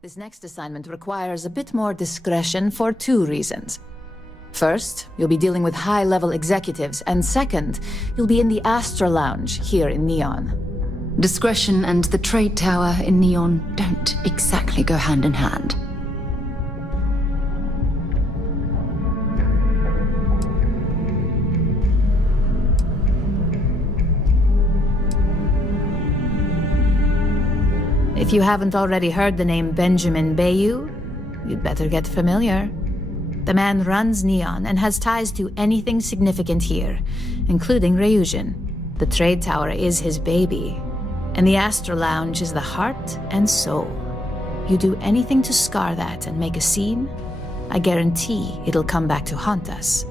This next assignment requires a bit more discretion for two reasons. First, you'll be dealing with high-level executives, and second, you'll be in the Astra Lounge here in Neon. Discretion and the trade tower in Neon don't exactly go hand in hand. If you haven't already heard the name Benjamin Bayou, you'd better get familiar. The man runs Neon and has ties to anything significant here, including Ryujin. The trade tower is his baby, and the Astra Lounge is the heart and soul. You do anything to scar that and make a scene, I guarantee it'll come back to haunt us.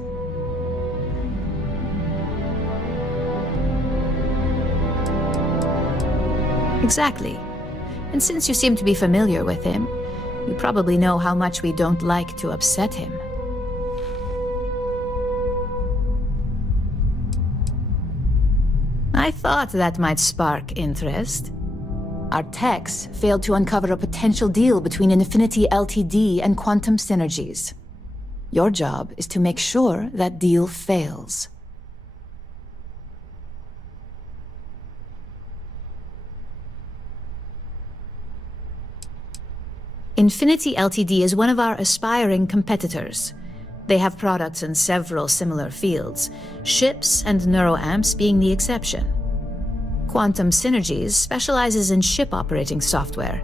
Exactly. And since you seem to be familiar with him, you probably know how much we don't like to upset him. I thought that might spark interest. Our techs failed to uncover a potential deal between Infinity Ltd. And Quantum Synergies. Your job is to make sure that deal fails. Infinity Ltd. Is one of our aspiring competitors. They have products in several similar fields, ships and neuroamps being the exception. Quantum Synergies specializes in ship operating software.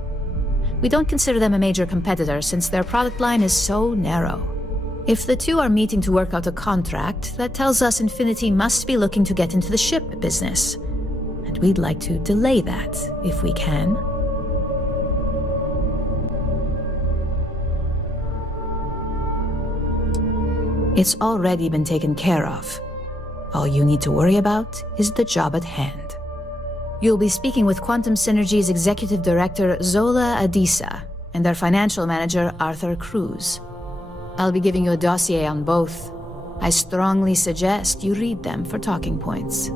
We don't consider them a major competitor since their product line is so narrow. If the two are meeting to work out a contract, that tells us Infinity must be looking to get into the ship business. And we'd like to delay that, if we can. It's already been taken care of. All you need to worry about is the job at hand. You'll be speaking with Quantum Synergy's Executive Director Zola Adisa and their Financial Manager Arthur Cruz. I'll be giving you a dossier on both. I strongly suggest you read them for talking points.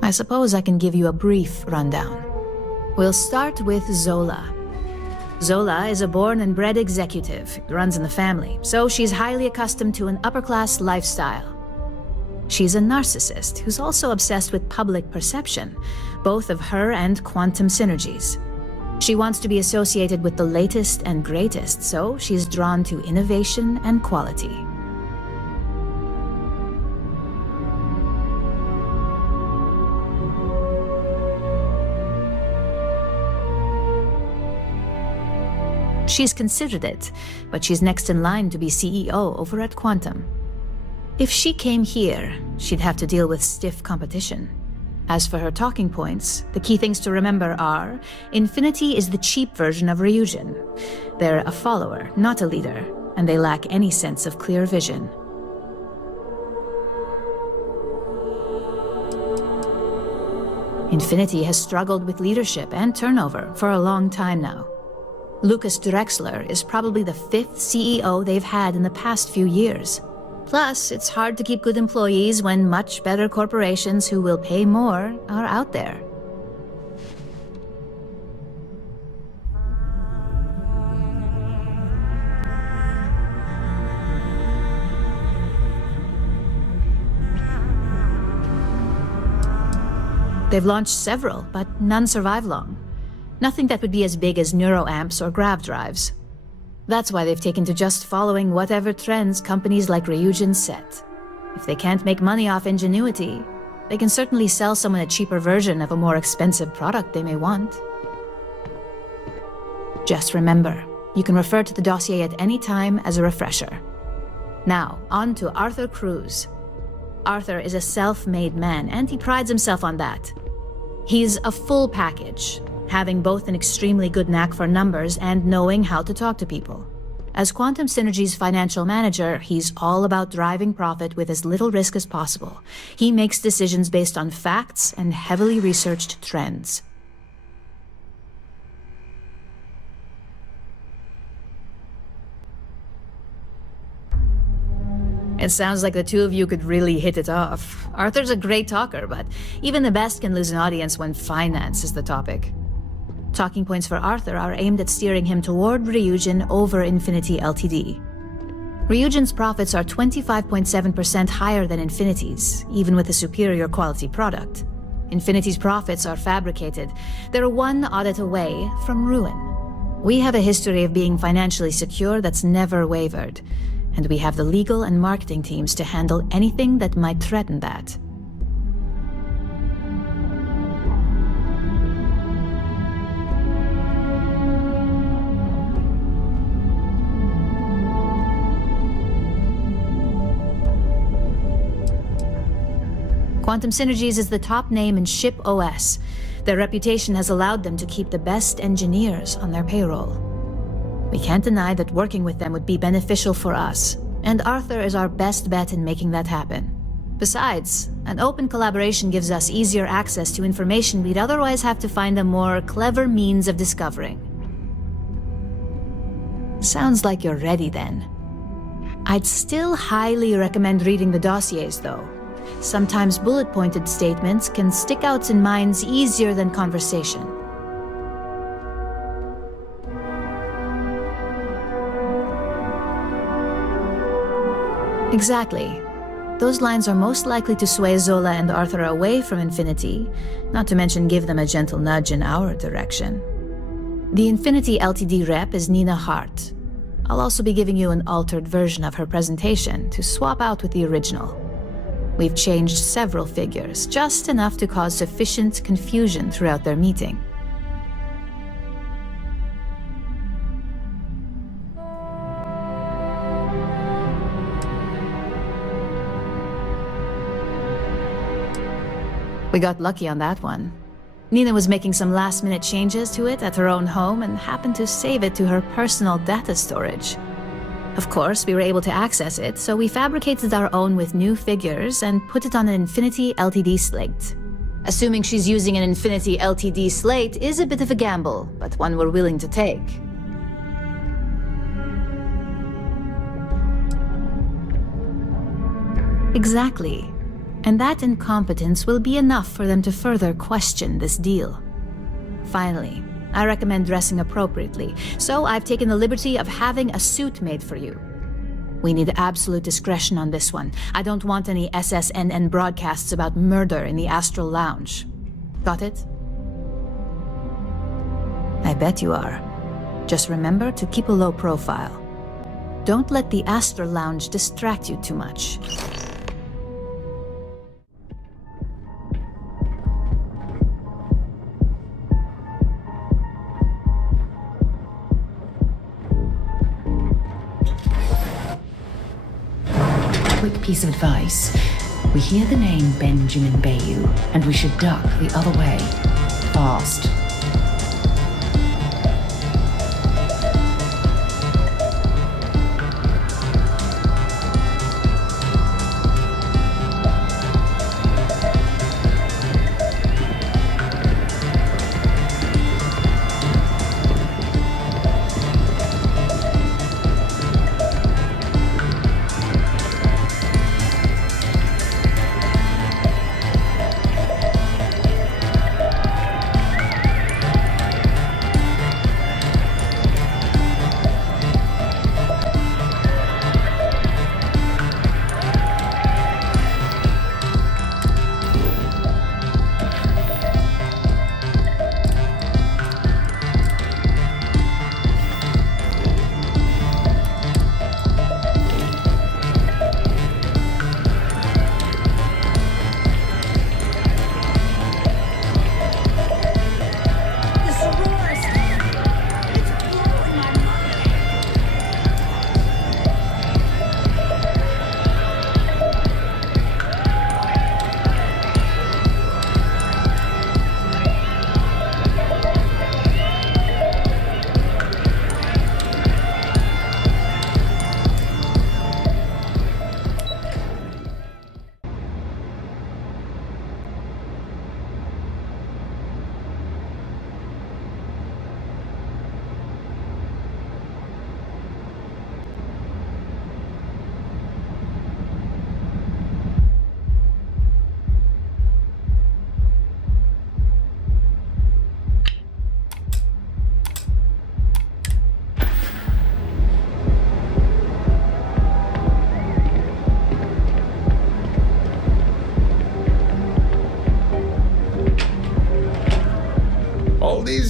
I suppose I can give you a brief rundown. We'll start with Zola. Zola is a born and bred executive, runs in the family, so she's highly accustomed to an upper-class lifestyle. She's a narcissist who's also obsessed with public perception, both of her and Quantum Synergies. She wants to be associated with the latest and greatest, so she's drawn to innovation and quality. She's considered it, but she's next in line to be CEO over at Quantum. If she came here, she'd have to deal with stiff competition. As for her talking points, the key things to remember are, Infinity is the cheap version of Ryujin. They're a follower, not a leader, and they lack any sense of clear vision. Infinity has struggled with leadership and turnover for a long time now. Lucas Drexler is probably the 5th CEO they've had in the past few years. Plus, it's hard to keep good employees when much better corporations who will pay more are out there. They've launched several, but none survive long. Nothing that would be as big as neuroamps or grav drives. That's why they've taken to just following whatever trends companies like Ryujin set. If they can't make money off ingenuity, they can certainly sell someone a cheaper version of a more expensive product they may want. Just remember, you can refer to the dossier at any time as a refresher. Now, on to Arthur Cruz. Arthur is a self-made man, and he prides himself on that. He's a full package, having both an extremely good knack for numbers and knowing how to talk to people. As Quantum Synergy's financial manager, he's all about driving profit with as little risk as possible. He makes decisions based on facts and heavily researched trends. It sounds like the two of you could really hit it off. Arthur's a great talker, but even the best can lose an audience when finance is the topic. Talking points for Arthur are aimed at steering him toward Ryujin over Infinity Ltd. Ryujin's profits are 25.7% higher than Infinity's, even with a superior quality product. Infinity's profits are fabricated. They're one audit away from ruin. We have a history of being financially secure that's never wavered, and we have the legal and marketing teams to handle anything that might threaten that. Quantum Synergies is the top name in ship OS. Their reputation has allowed them to keep the best engineers on their payroll. We can't deny that working with them would be beneficial for us, and Arthur is our best bet in making that happen. Besides, an open collaboration gives us easier access to information we'd otherwise have to find a more clever means of discovering. Sounds like you're ready then. I'd still highly recommend reading the dossiers, though. Sometimes bullet-pointed statements can stick out in minds easier than conversation. Exactly. Those lines are most likely to sway Zola and Arthur away from Infinity, not to mention give them a gentle nudge in our direction. The Infinity Ltd rep is Nina Hart. I'll also be giving you an altered version of her presentation to swap out with the original. We've changed several figures, just enough to cause sufficient confusion throughout their meeting. We got lucky on that one. Nina was making some last-minute changes to it at her own home and happened to save it to her personal data storage. Of course, we were able to access it, so we fabricated our own with new figures and put it on an Infinity Ltd slate. Assuming she's using an Infinity Ltd slate is a bit of a gamble, but one we're willing to take. Exactly. And that incompetence will be enough for them to further question this deal. Finally, I recommend dressing appropriately, so I've taken the liberty of having a suit made for you. We need absolute discretion on this one. I don't want any SSNN broadcasts about murder in the Astral Lounge. Got it? I bet you are. Just remember to keep a low profile. Don't let the Astral Lounge distract you too much. Quick piece of advice. We hear the name Benjamin Bayou, and we should duck the other way. Fast.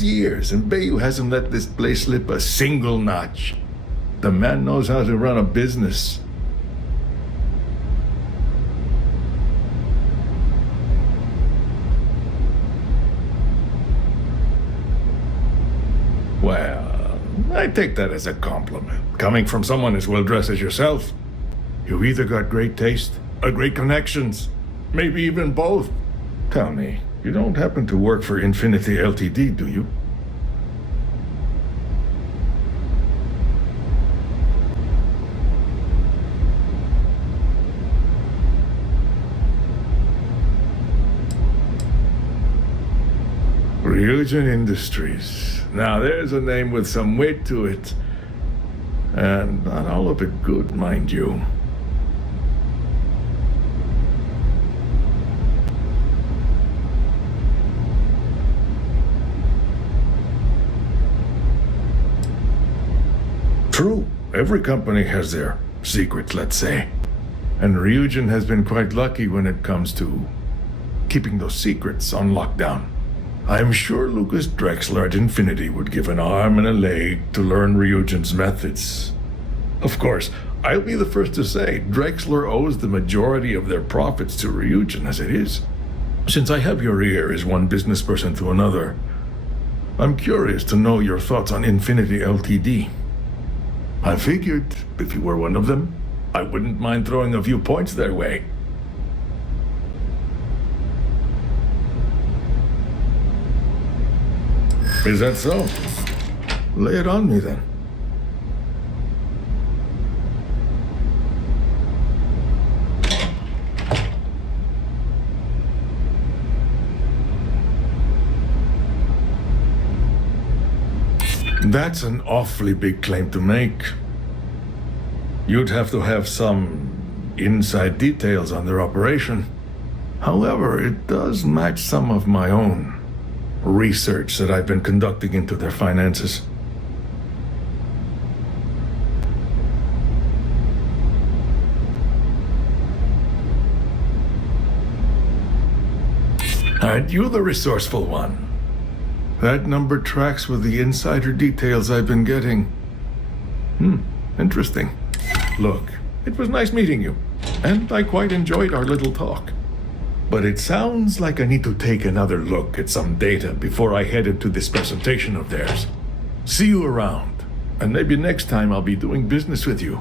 years, and Bayou hasn't let this place slip a single notch. The man knows how to run a business. Well, I take that as a compliment. Coming from someone as well-dressed as yourself, you either got great taste or great connections. Maybe even both. Tell me, you don't happen to work for Infinity Ltd, do you? Ryujin Industries. Now there's a name with some weight to it. And not all of it good, mind you. True, every company has their secrets, let's say. And Ryujin has been quite lucky when it comes to keeping those secrets on lockdown. I'm sure Lucas Drexler at Infinity would give an arm and a leg to learn Ryujin's methods. Of course, I'll be the first to say Drexler owes the majority of their profits to Ryujin as it is. Since I have your ear as one business person to another, I'm curious to know your thoughts on Infinity Ltd. I figured if you were one of them, I wouldn't mind throwing a few points their way. Is that so? Lay it on me then. That's an awfully big claim to make. You'd have to have some inside details on their operation. However, it does match some of my own research that I've been conducting into their finances. Aren't you the resourceful one? That number tracks with the insider details I've been getting. Interesting. Look, it was nice meeting you, and I quite enjoyed our little talk. But it sounds like I need to take another look at some data before I head into this presentation of theirs. See you around, and maybe next time I'll be doing business with you.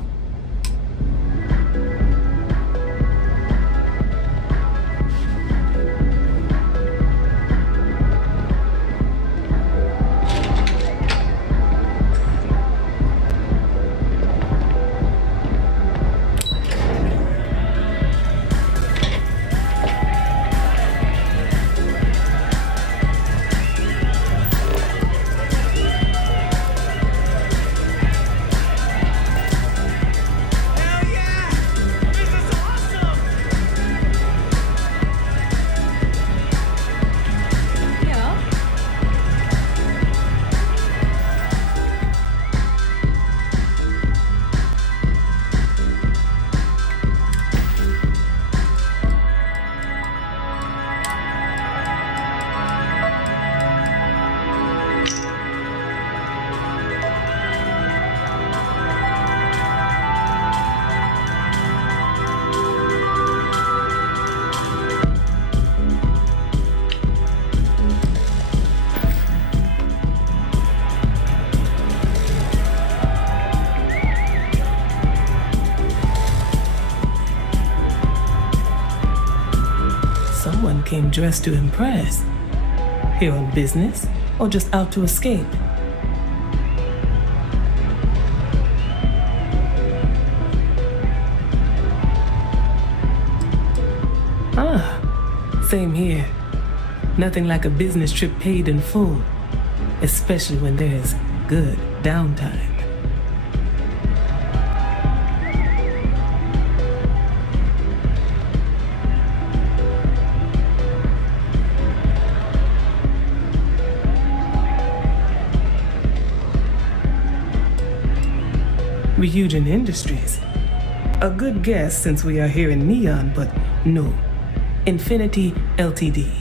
Someone came dressed to impress. Here on business, or just out to escape? Same here. Nothing like a business trip paid in full, especially when there's good downtime. Ryujin Industries. A good guess since we are here in Neon, but no. Infinity Ltd.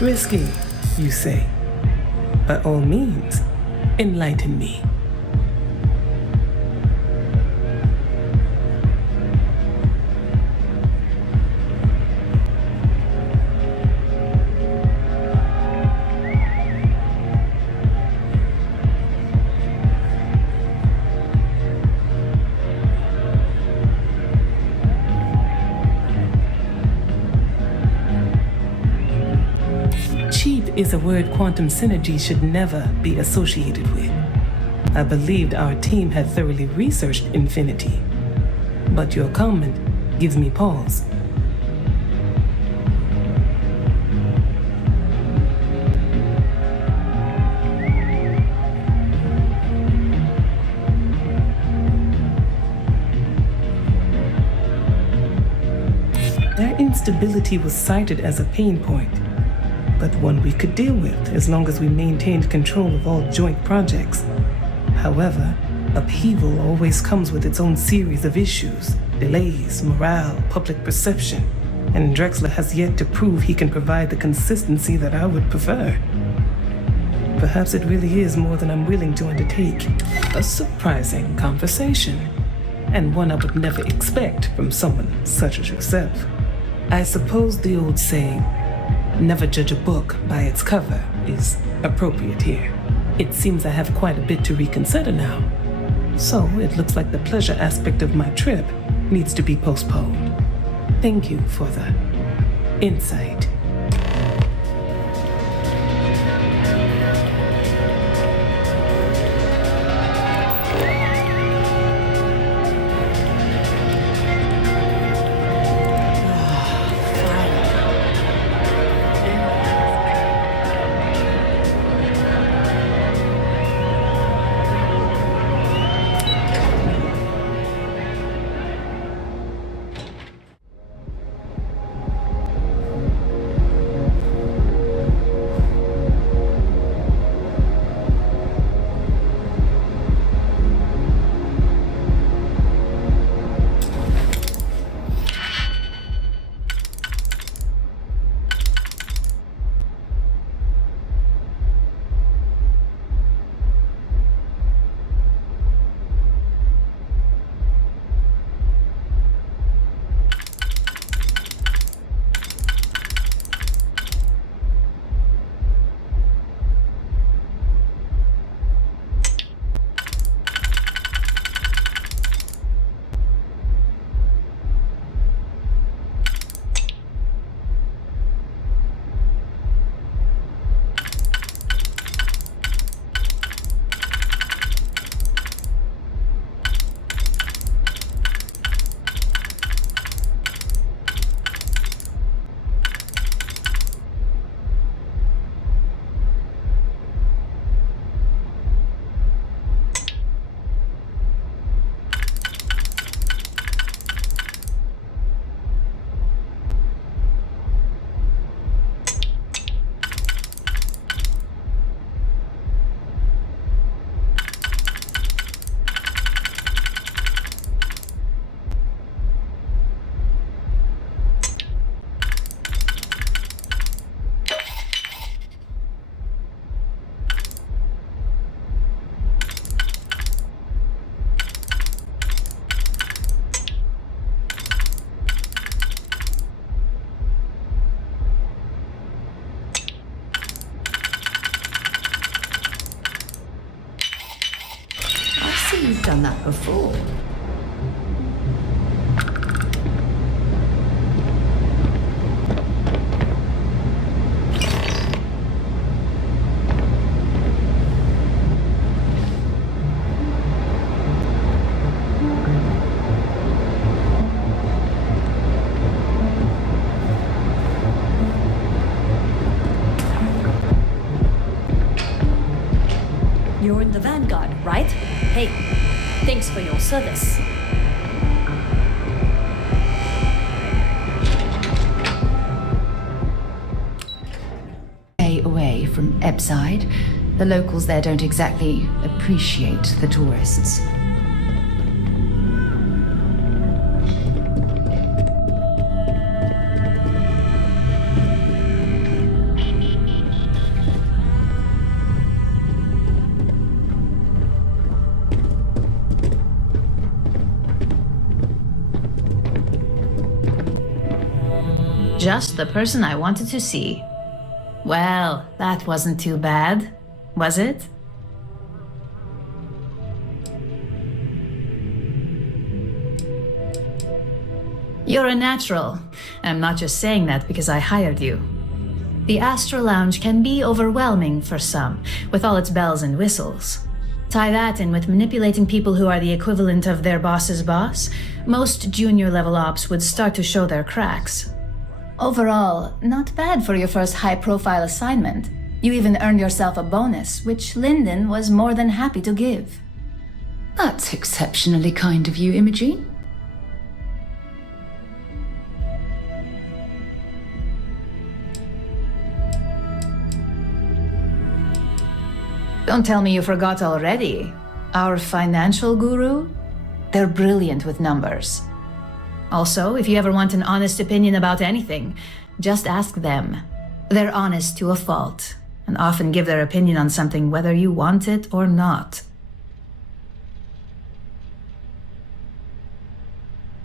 Risky, you say? By all means, enlighten me. Cheap is a word quantum synergy should never be associated with. I believed our team had thoroughly researched infinity, but your comment gives me pause. Their instability was cited as a pain point, but one we could deal with as long as we maintained control of all joint projects. However, upheaval always comes with its own series of issues, delays, morale, public perception, and Drexler has yet to prove he can provide the consistency that I would prefer. Perhaps it really is more than I'm willing to undertake. A surprising conversation, and one I would never expect from someone such as yourself. I suppose the old saying, "Never judge a book by its cover," is appropriate here. It seems I have quite a bit to reconsider now. So it looks like the pleasure aspect of my trip needs to be postponed. Thank you for the insight. You've done that before. You're in the Vanguard, right? Hey, thanks for your service. Away from Ebside, the locals there don't exactly appreciate the tourists. Just the person I wanted to see. Well, that wasn't too bad, was it? You're a natural, and I'm not just saying that because I hired you. The Astro Lounge can be overwhelming for some, with all its bells and whistles. Tie that in with manipulating people who are the equivalent of their boss's boss, most junior-level ops would start to show their cracks. Overall, not bad for your first high-profile assignment. You even earned yourself a bonus, which Lyndon was more than happy to give. That's exceptionally kind of you, Imogene. Don't tell me you forgot already. Our financial guru? They're brilliant with numbers. Also, if you ever want an honest opinion about anything, just ask them. They're honest to a fault, and often give their opinion on something whether you want it or not.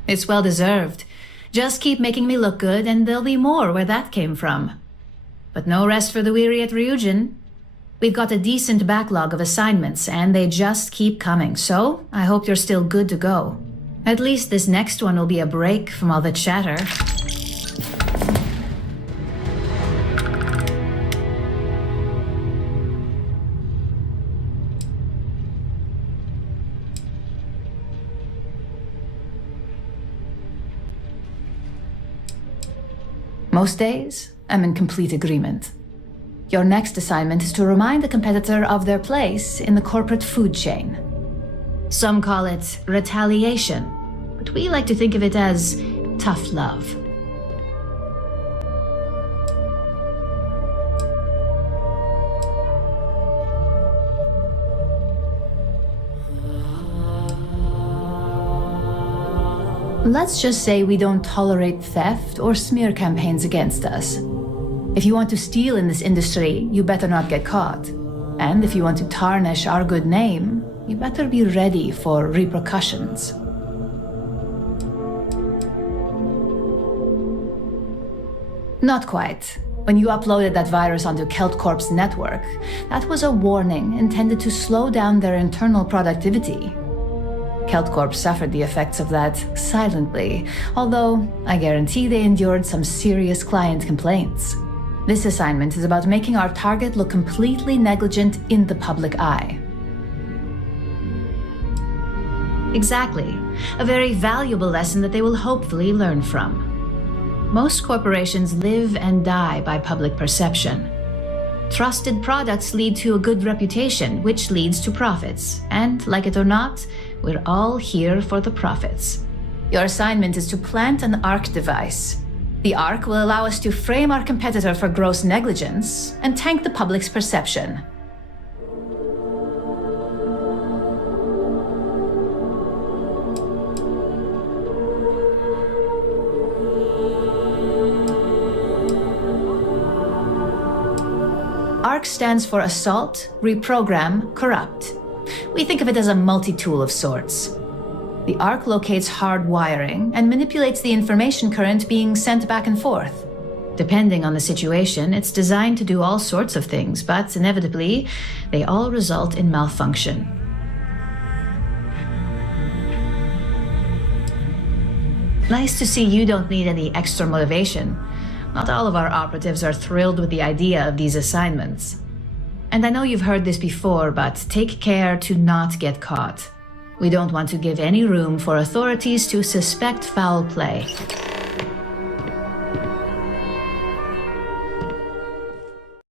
It's well deserved. Just keep making me look good, and there'll be more where that came from. But no rest for the weary at Ryujin. We've got a decent backlog of assignments, and they just keep coming, so I hope you're still good to go. At least this next one will be a break from all the chatter. Most days, I'm in complete agreement. Your next assignment is to remind the competitor of their place in the corporate food chain. Some call it retaliation, but we like to think of it as tough love. Let's just say we don't tolerate theft or smear campaigns against us. If you want to steal in this industry, you better not get caught. And if you want to tarnish our good name, you better be ready for repercussions. Not quite. When you uploaded that virus onto KeltCorp's network, that was a warning intended to slow down their internal productivity. KeltCorp suffered the effects of that silently, although I guarantee they endured some serious client complaints. This assignment is about making our target look completely negligent in the public eye. Exactly. A very valuable lesson that they will hopefully learn from. Most corporations live and die by public perception. Trusted products lead to a good reputation, which leads to profits. And, like it or not, we're all here for the profits. Your assignment is to plant an ARC device. The ARC will allow us to frame our competitor for gross negligence and tank the public's perception. ARC stands for Assault, Reprogram, Corrupt. We think of it as a multi-tool of sorts. The ARC locates hard wiring and manipulates the information current being sent back and forth. Depending on the situation, it's designed to do all sorts of things, but inevitably, they all result in malfunction. Nice to see you don't need any extra motivation. Not all of our operatives are thrilled with the idea of these assignments. And I know you've heard this before, but take care to not get caught. We don't want to give any room for authorities to suspect foul play.